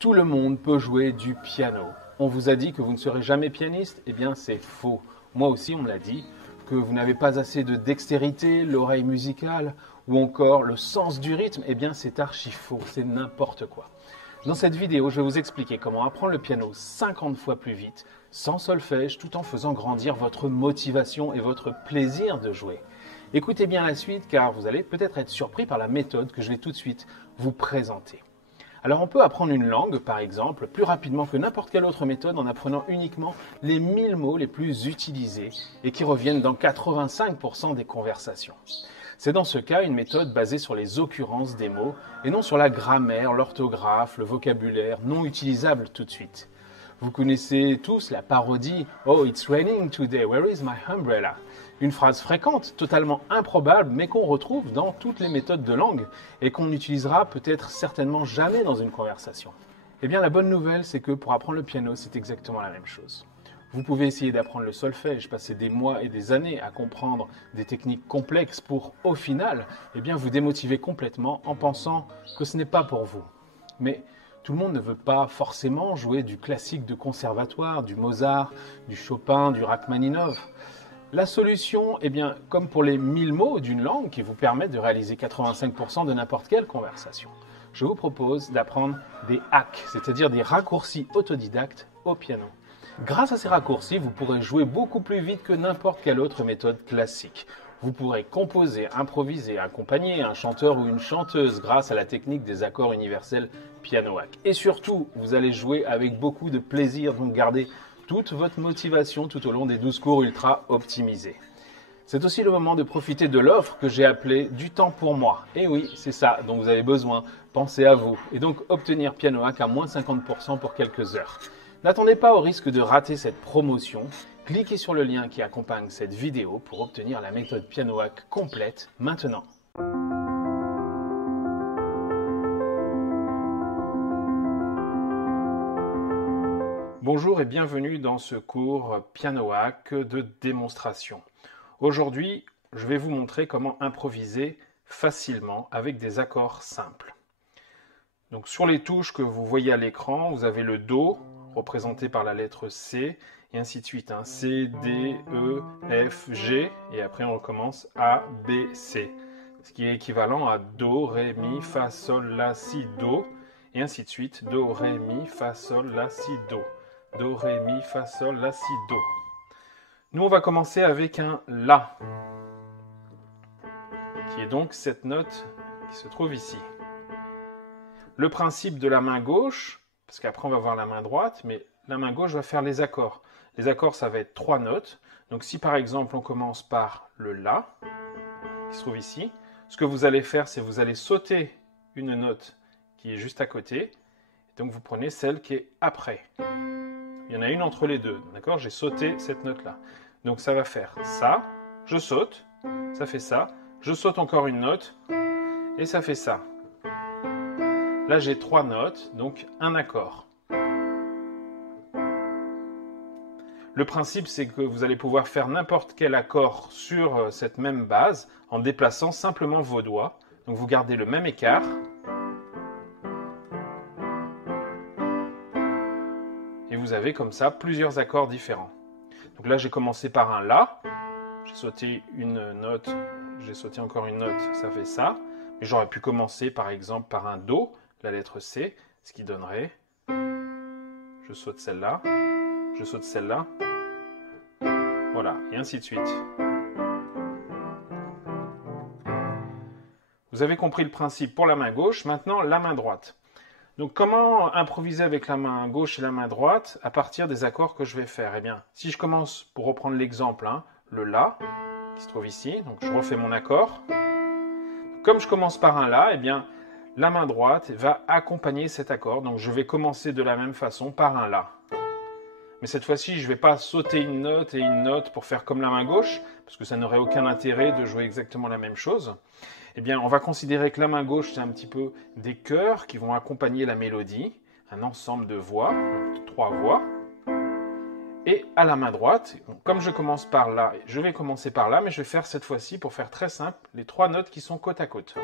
Tout le monde peut jouer du piano. On vous a dit que vous ne serez jamais pianiste? Eh bien, c'est faux. Moi aussi, on me l'a dit, que vous n'avez pas assez de dextérité, l'oreille musicale ou encore le sens du rythme. Eh bien, c'est archi faux, c'est n'importe quoi. Dans cette vidéo, je vais vous expliquer comment apprendre le piano 50 fois plus vite, sans solfège, tout en faisant grandir votre motivation et votre plaisir de jouer. Écoutez bien la suite car vous allez peut-être être surpris par la méthode que je vais tout de suite vous présenter. Alors on peut apprendre une langue, par exemple, plus rapidement que n'importe quelle autre méthode en apprenant uniquement les 1000 mots les plus utilisés et qui reviennent dans 85% des conversations. C'est dans ce cas une méthode basée sur les occurrences des mots et non sur la grammaire, l'orthographe, le vocabulaire non utilisable tout de suite. Vous connaissez tous la parodie « Oh, it's raining today, where is my umbrella ?» Une phrase fréquente, totalement improbable, mais qu'on retrouve dans toutes les méthodes de langue et qu'on n'utilisera peut-être certainement jamais dans une conversation. Eh bien, la bonne nouvelle, c'est que pour apprendre le piano, c'est exactement la même chose. Vous pouvez essayer d'apprendre le solfège, passer des mois et des années à comprendre des techniques complexes pour, au final, eh bien, vous démotiver complètement en pensant que ce n'est pas pour vous. Mais tout le monde ne veut pas forcément jouer du classique de conservatoire, du Mozart, du Chopin, du Rachmaninov. La solution, eh bien, comme pour les 1000 mots d'une langue qui vous permettent de réaliser 85% de n'importe quelle conversation, je vous propose d'apprendre des hacks, c'est-à-dire des raccourcis autodidactes au piano. Grâce à ces raccourcis, vous pourrez jouer beaucoup plus vite que n'importe quelle autre méthode classique. Vous pourrez composer, improviser, accompagner un chanteur ou une chanteuse grâce à la technique des accords universels piano hack. Et surtout, vous allez jouer avec beaucoup de plaisir, donc gardez toute votre motivation tout au long des 12 cours ultra optimisés. C'est aussi le moment de profiter de l'offre que j'ai appelée du temps pour moi. Et oui, c'est ça dont vous avez besoin, pensez à vous. Et donc obtenir Piano Hack à moins 50% pour quelques heures. N'attendez pas au risque de rater cette promotion. Cliquez sur le lien qui accompagne cette vidéo pour obtenir la méthode Piano Hack complète maintenant. Bonjour et bienvenue dans ce cours Piano Hack de démonstration. Aujourd'hui, je vais vous montrer comment improviser facilement avec des accords simples. Donc sur les touches que vous voyez à l'écran, vous avez le Do, représenté par la lettre C, et ainsi de suite. C, D, E, F, G, et après on recommence A, B, C. Ce qui est équivalent à Do, Ré, Mi, Fa, Sol, La, Si, Do, et ainsi de suite. Do, Ré, Mi, Fa, Sol, La, Si, Do. Do, Ré, Mi, Fa, Sol, La, Si, Do. Nous, on va commencer avec un La, qui est donc cette note qui se trouve ici. Le principe de la main gauche, parce qu'après on va voir la main droite, mais la main gauche va faire les accords. Les accords, ça va être 3 notes. Donc si par exemple on commence par le La, qui se trouve ici, ce que vous allez faire, c'est vous allez sauter une note qui est juste à côté, donc vous prenez celle qui est après. Il y en a une entre les deux, d'accord? J'ai sauté cette note-là. Donc ça va faire ça, je saute, ça fait ça, je saute encore une note, et ça fait ça. Là j'ai 3 notes, donc un accord. Le principe, c'est que vous allez pouvoir faire n'importe quel accord sur cette même base en déplaçant simplement vos doigts. Donc vous gardez le même écart. Et vous avez comme ça plusieurs accords différents. Donc là, j'ai commencé par un La. J'ai sauté une note, j'ai sauté encore une note, ça fait ça. Mais j'aurais pu commencer par exemple par un Do, la lettre C, ce qui donnerait... Je saute celle-là. Je saute celle-là, voilà, et ainsi de suite. Vous avez compris le principe pour la main gauche, maintenant la main droite. Donc comment improviser avec la main gauche et la main droite à partir des accords que je vais faire? Eh bien, si je commence, pour reprendre l'exemple, le La, qui se trouve ici, donc je refais mon accord. Comme je commence par un La, eh bien, la main droite va accompagner cet accord, donc je vais commencer de la même façon par un La. Mais cette fois-ci, je ne vais pas sauter une note et une note pour faire comme la main gauche, parce que ça n'aurait aucun intérêt de jouer exactement la même chose. Eh bien, on va considérer que la main gauche, c'est un petit peu des chœurs qui vont accompagner la mélodie, un ensemble de voix, donc 3 voix. Et à la main droite, comme je commence par là, je vais commencer par là, mais je vais faire cette fois-ci, pour faire très simple, les 3 notes qui sont côte à côte.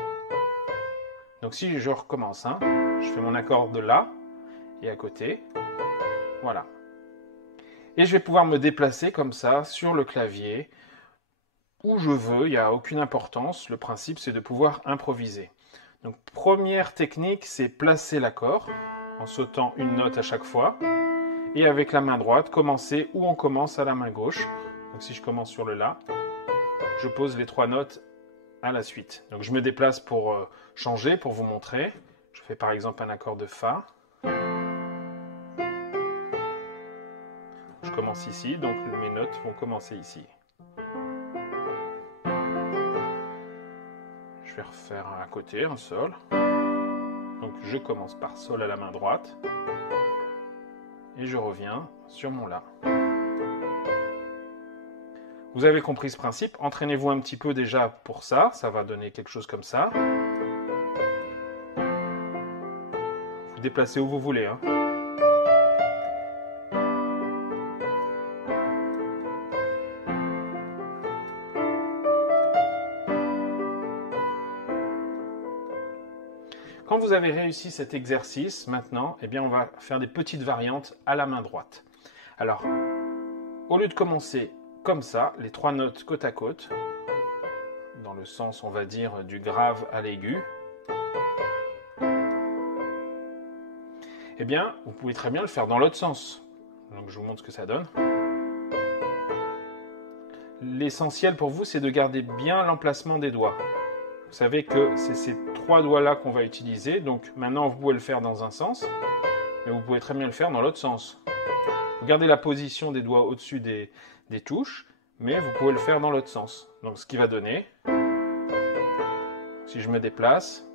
Donc si je recommence, je fais mon accord de La, et à côté. Voilà. Et je vais pouvoir me déplacer comme ça sur le clavier où je veux, il n'y a aucune importance. Le principe, c'est de pouvoir improviser. Donc, première technique, c'est placer l'accord en sautant une note à chaque fois. Et avec la main droite, commencer où on commence à la main gauche. Donc, si je commence sur le La, je pose les 3 notes à la suite. Donc, je me déplace pour changer, pour vous montrer. Je fais par exemple un accord de Fa. Je commence ici, donc mes notes vont commencer ici. Je vais refaire un à côté, un Sol. Donc je commence par Sol à la main droite. Et je reviens sur mon La. Vous avez compris ce principe, entraînez-vous un petit peu déjà pour ça, ça va donner quelque chose comme ça. Vous déplacez où vous voulez, hein. Quand vous avez réussi cet exercice, maintenant, eh bien, on va faire des petites variantes à la main droite. Alors, au lieu de commencer comme ça, les 3 notes côte à côte, dans le sens, on va dire, du grave à l'aigu, eh bien, vous pouvez très bien le faire dans l'autre sens. Donc, je vous montre ce que ça donne. L'essentiel pour vous, c'est de garder bien l'emplacement des doigts. Vous savez que c'est ces 3 doigts-là qu'on va utiliser. Donc maintenant, vous pouvez le faire dans un sens, mais vous pouvez très bien le faire dans l'autre sens. Vous gardez la position des doigts au-dessus des touches, mais vous pouvez le faire dans l'autre sens. Donc ce qui va donner, si je me déplace,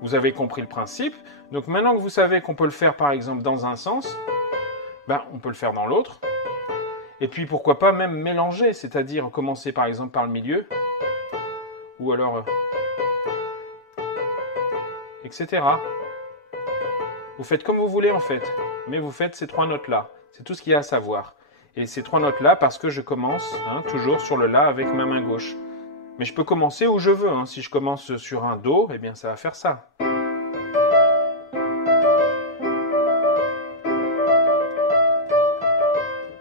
vous avez compris le principe. Donc maintenant que vous savez qu'on peut le faire par exemple dans un sens, ben, on peut le faire dans l'autre. Et puis pourquoi pas même mélanger, c'est-à-dire commencer par exemple par le milieu, ou alors etc. Vous faites comme vous voulez en fait, mais vous faites ces 3 notes-là. C'est tout ce qu'il y a à savoir. Et ces 3 notes-là parce que je commence toujours sur le La avec ma main gauche. Mais je peux commencer où je veux. Si je commence sur un Do, eh bien ça va faire ça.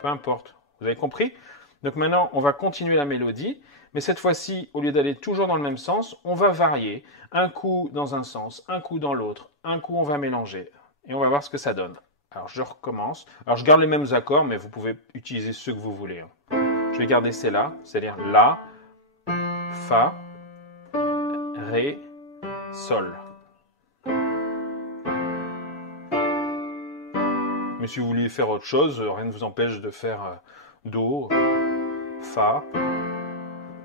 Peu importe. Vous avez compris? Donc maintenant, on va continuer la mélodie. Mais cette fois-ci, au lieu d'aller toujours dans le même sens, on va varier. Un coup dans un sens, un coup dans l'autre. Un coup, on va mélanger. Et on va voir ce que ça donne. Alors, je recommence. Alors, je garde les mêmes accords, mais vous pouvez utiliser ceux que vous voulez. Je vais garder celle-là, c'est-à-dire La, Fa, Ré, Sol. Mais si vous voulez faire autre chose, rien ne vous empêche de faire Do, Fa,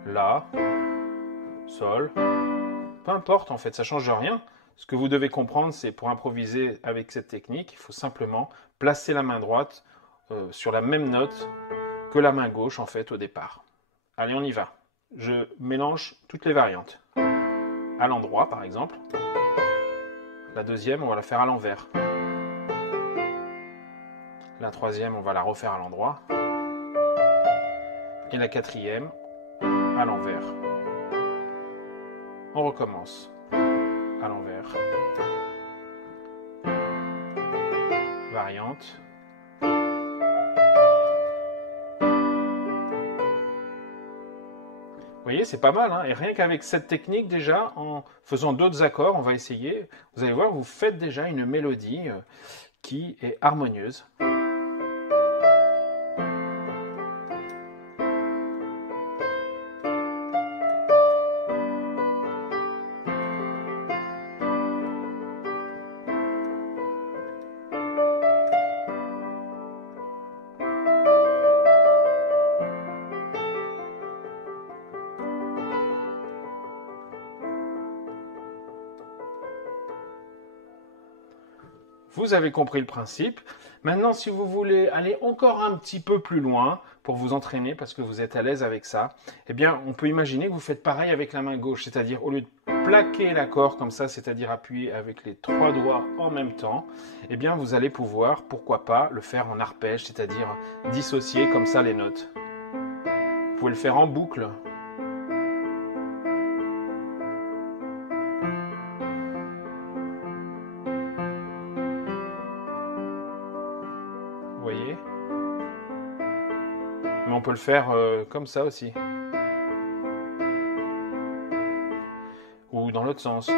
La, Sol. Peu importe en fait, ça ne change rien. Ce que vous devez comprendre, c'est pour improviser avec cette technique, il faut simplement placer la main droite sur la même note que la main gauche en fait au départ. Allez, on y va. Je mélange toutes les variantes. À l'endroit par exemple. La deuxième, on va la faire à l'envers. La troisième, on va la refaire à l'endroit. Et la quatrième, à l'envers. On recommence. À l'envers. Variante. Vous voyez, c'est pas mal, hein. Et rien qu'avec cette technique déjà, en faisant d'autres accords, on va essayer, vous allez voir, vous faites déjà une mélodie qui est harmonieuse. Vous avez compris le principe. Maintenant, si vous voulez aller encore un petit peu plus loin pour vous entraîner parce que vous êtes à l'aise avec ça, eh bien, on peut imaginer que vous faites pareil avec la main gauche. C'est-à-dire, au lieu de plaquer l'accord comme ça, c'est-à-dire appuyer avec les 3 doigts en même temps, eh bien, vous allez pouvoir, pourquoi pas, le faire en arpège, c'est-à-dire dissocier comme ça les notes. Vous pouvez le faire en boucle. Vous voyez? Mais on peut le faire comme ça aussi. Ou dans l'autre sens.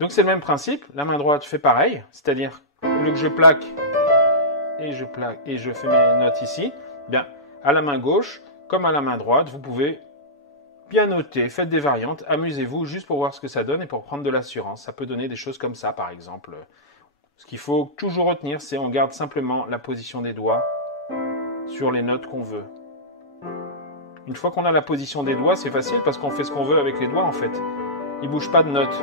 Donc c'est le même principe, la main droite fait pareil, c'est-à-dire au lieu que je plaque et je fais mes notes ici, bien à la main gauche comme à la main droite, vous pouvez bien noter, faites des variantes, amusez-vous juste pour voir ce que ça donne et pour prendre de l'assurance. Ça peut donner des choses comme ça par exemple. Ce qu'il faut toujours retenir, c'est on garde simplement la position des doigts sur les notes qu'on veut. Une fois qu'on a la position des doigts, c'est facile parce qu'on fait ce qu'on veut avec les doigts en fait. Ils ne bougent pas de notes.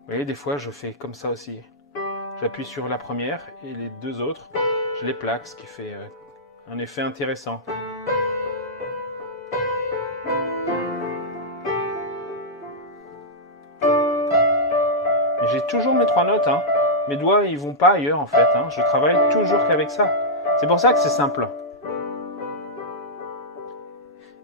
Vous voyez, des fois, je fais comme ça aussi. J'appuie sur la première et les deux autres, je les plaque, ce qui fait un effet intéressant. Mais j'ai toujours mes trois notes. Hein. Mes doigts, ils vont pas ailleurs en fait. Hein. Je travaille toujours qu'avec ça. C'est pour ça que c'est simple.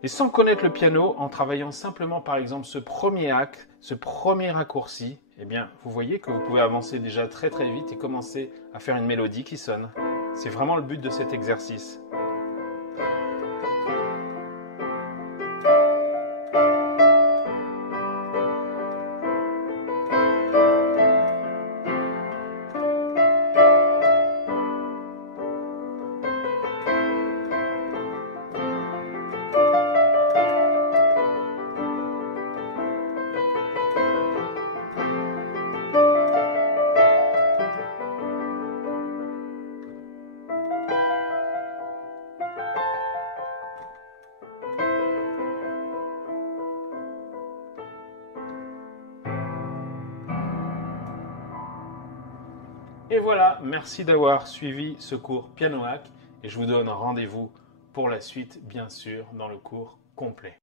Et sans connaître le piano, en travaillant simplement par exemple ce premier acte, ce premier raccourci, eh bien vous voyez que vous pouvez avancer déjà très très vite et commencer à faire une mélodie qui sonne. C'est vraiment le but de cet exercice. Et voilà, merci d'avoir suivi ce cours Piano Hack et je vous donne rendez-vous pour la suite, bien sûr, dans le cours complet.